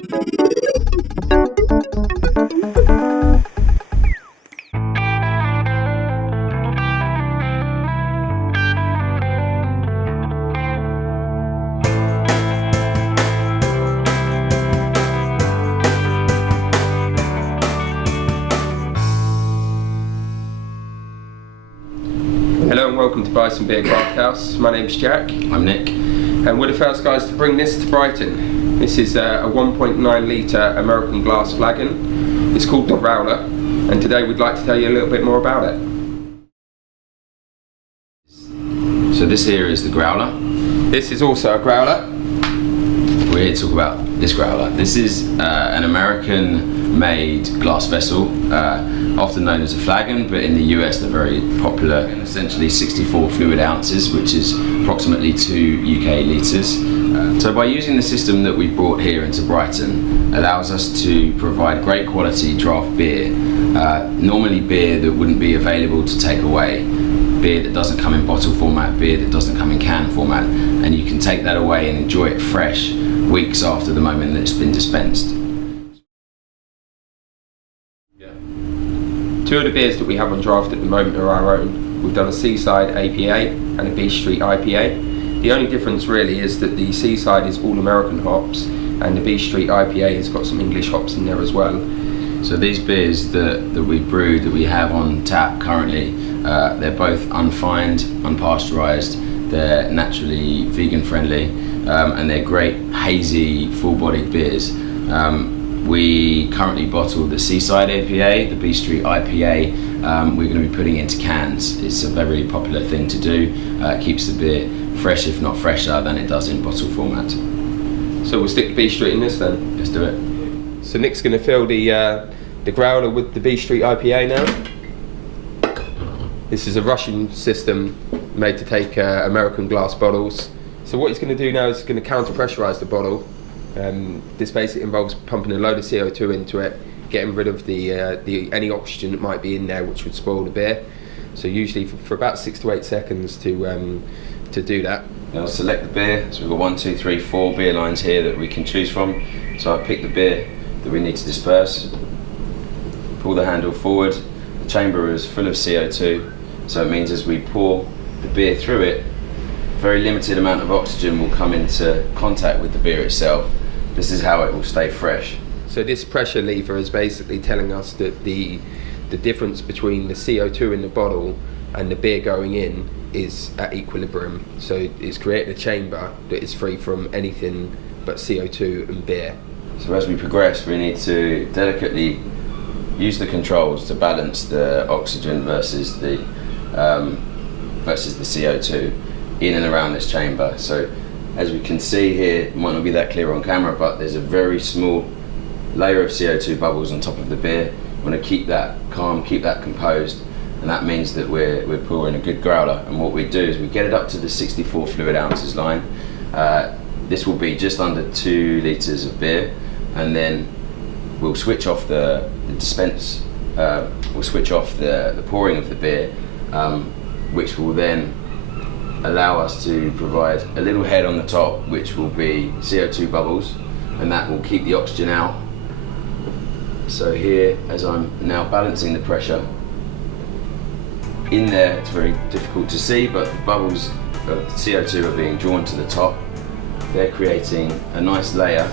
Hello and welcome to Bison Beer Craft House. My name's Jack. I'm Nick. And we're the first guys to bring this to Brighton. This is a 1.9 litre American glass flagon. It's called the Growler, and today we'd like to tell you a little bit more about it. So this here is the Growler. This is also a Growler. We're here to talk about this Growler. This is an American-made glass vessel, often known as a flagon, but in the US they're very popular. Essentially 64 fluid ounces, which is approximately 2 UK litres. So by using the system that we brought here into Brighton, allows us to provide great quality draft beer. Normally beer that wouldn't be available to take away, beer that doesn't come in bottle format, beer that doesn't come in can format, and you can take that away and enjoy it fresh weeks after the moment that it's been dispensed. Two of the beers that we have on draft at the moment are our own. We've done a Seaside APA and a Beach Street IPA. The only difference really is that the Seaside is all American hops and the Beach Street IPA has got some English hops in there as well. So these beers that we brewed, that we have on tap currently, they're both unfined, unpasteurized, they're naturally vegan friendly, and they're great hazy, full-bodied beers. We currently bottle the Seaside APA, the Beach Street IPA. We're going to be putting into cans. It's a very popular thing to do. It keeps the beer fresh, if not fresher, than it does in bottle format. So we'll stick the Beach Street in this then? Let's do it. So Nick's going to fill the Growler with the Beach Street IPA now. This is a Russian system made to take American glass bottles. So what he's going to do now is he's going to counter pressurize the bottle. This basically involves pumping a load of CO2 into it, getting rid of the any oxygen that might be in there which would spoil the beer. So usually for about 6 to 8 seconds to do that. Now select the beer. So we've got 1, 2, 3, 4 beer lines here that we can choose from. So I pick the beer that we need to disperse, pull the handle forward. The chamber is full of CO2, so it means as we pour the beer through it, a very limited amount of oxygen will come into contact with the beer itself. This is how it will stay fresh. So this pressure lever is basically telling us that the difference between the CO2 in the bottle and the beer going in is at equilibrium. So it's creating a chamber that is free from anything but CO2 and beer. So as we progress, we need to delicately use the controls to balance the oxygen versus the CO2 in and around this chamber. So as we can see here, it might not be that clear on camera, but there's a very small layer of CO2 bubbles on top of the beer. We want to keep that calm, keep that composed, and that means that we're pouring a good growler. And what we do is we get it up to the 64 fluid ounces line. This will be just under 2 litres of beer, and then we'll switch off the dispense, we'll switch off the pouring of the beer, which will then allow us to provide a little head on the top, which will be CO2 bubbles, and that will keep the oxygen out. So here, as I'm now balancing the pressure, in there it's very difficult to see, but the bubbles of CO2 are being drawn to the top. They're creating a nice layer,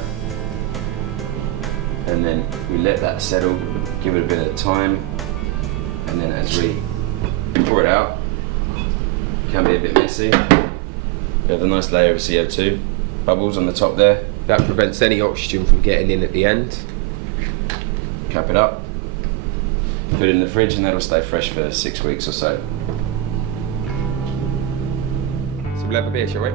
and then we let that settle, give it a bit of time, and then as we pour it out, it can be a bit messy. We have a nice layer of CO2 bubbles on the top there. That prevents any oxygen from getting in at the end. Cap it up, put it in the fridge, and that'll stay fresh for 6 weeks or so. So we'll have a beer, shall we?